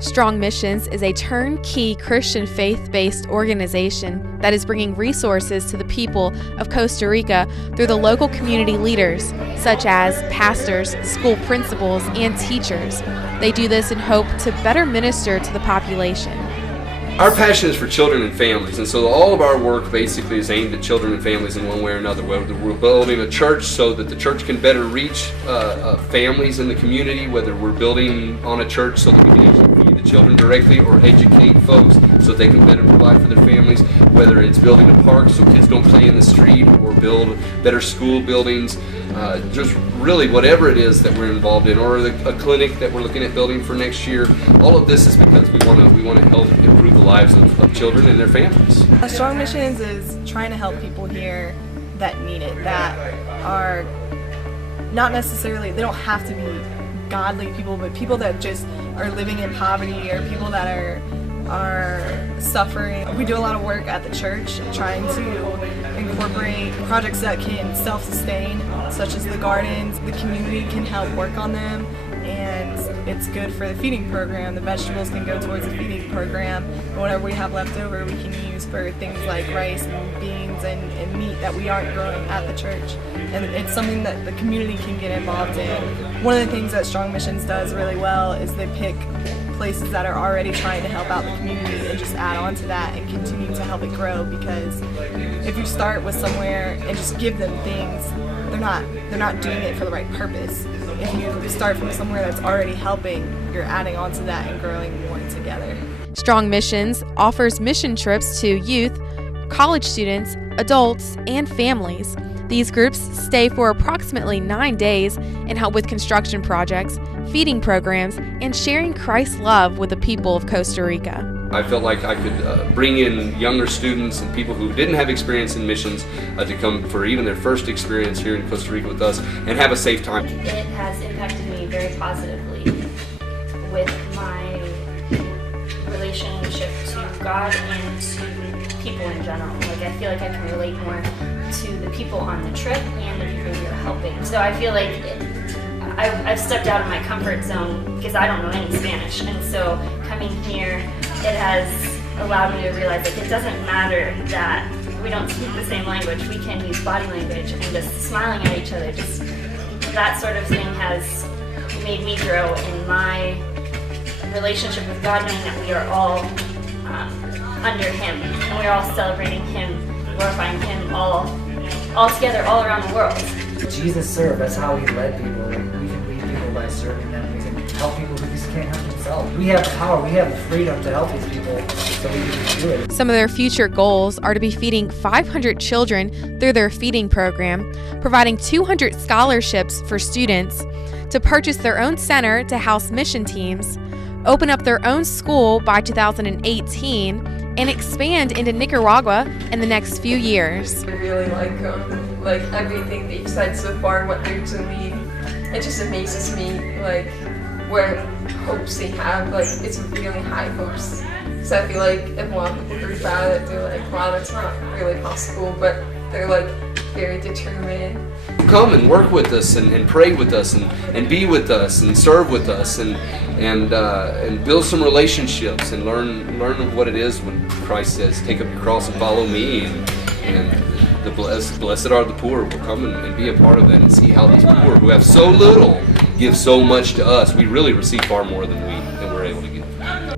Strong Missions is a turnkey Christian faith-based organization that is bringing resources to the people of Costa Rica through the local community leaders, such as pastors, school principals, and teachers. They do this in hope to better minister to the population. Our passion is for children and families, and so all of our work basically is aimed at children and families in one way or another. Whether we're building a church so that the church can better reach families in the community, whether we're building on a church so that we can actually feed the children directly or educate folks so they can better provide for their families, whether it's building a park so kids don't play in the street or build better school buildings, just really whatever it is that we're involved in, or a clinic that we're looking at building for next year. All of this is because we want to help improve the lives of children and their families. Strong Missions is trying to help people here that need it, that are not necessarily, they don't have to be godly people, but people that just are living in poverty or people that are suffering. We do a lot of work at the church trying to incorporate projects that can self-sustain, such as the gardens. The community can help work on them, and it's good for the feeding program. The vegetables can go towards the feeding program, and whatever we have left over we can use for things like rice and beans and meat that we aren't growing at the church. And it's something that the community can get involved in. One of the things that Strong Missions does really well is they pick places that are already trying to help out the community and just add on to that and continue to help it grow, because if you start with somewhere and just give them things, they're not doing it for the right purpose. If you start from somewhere that's already helping, you're adding on to that and growing more together. Strong Missions offers mission trips to youth, college students, adults, and families. These groups stay for approximately 9 days and help with construction projects, feeding programs, and sharing Christ's love with the people of Costa Rica. I felt like I could bring in younger students and people who didn't have experience in missions to come for even their first experience here in Costa Rica with us and have a safe time. It has impacted me very positively with my relationship to God and to people in general. Like, I feel like I can relate more to the people on the trip and the people we are helping. So I feel like I've stepped out of my comfort zone because I don't know any Spanish, and so coming here, it has allowed me to realize that it doesn't matter that we don't speak the same language. We can use body language and just smiling at each other. Just that sort of thing has made me grow in my relationship with God, knowing that we are all under Him, and we're all celebrating Him, glorifying Him all together, all around the world. Jesus served. That's how He led people. Like, we can lead people by serving them. We can help people who just can't help themselves. We have the power. We have the freedom to help these people, so we can do it. Some of their future goals are to be feeding 500 children through their feeding program, providing 200 scholarships for students, to purchase their own center to house mission teams, open up their own school by 2018, and expand into Nicaragua in the next few years. I really like them, like everything they've said so far, what they're doing. It just amazes me, like what hopes they have. Like, it's really high hopes. So I feel like if a lot of people heard about it, they're like, wow, that's not really possible, but they're like very determined. Come and work with us and pray with us and be with us and serve with us and build some relationships and learn of what it is when Christ says, take up your cross and follow me, and the blessed are the poor. We'll come and be a part of that and see how these poor who have so little give so much to us. We really receive far more than we're able to give.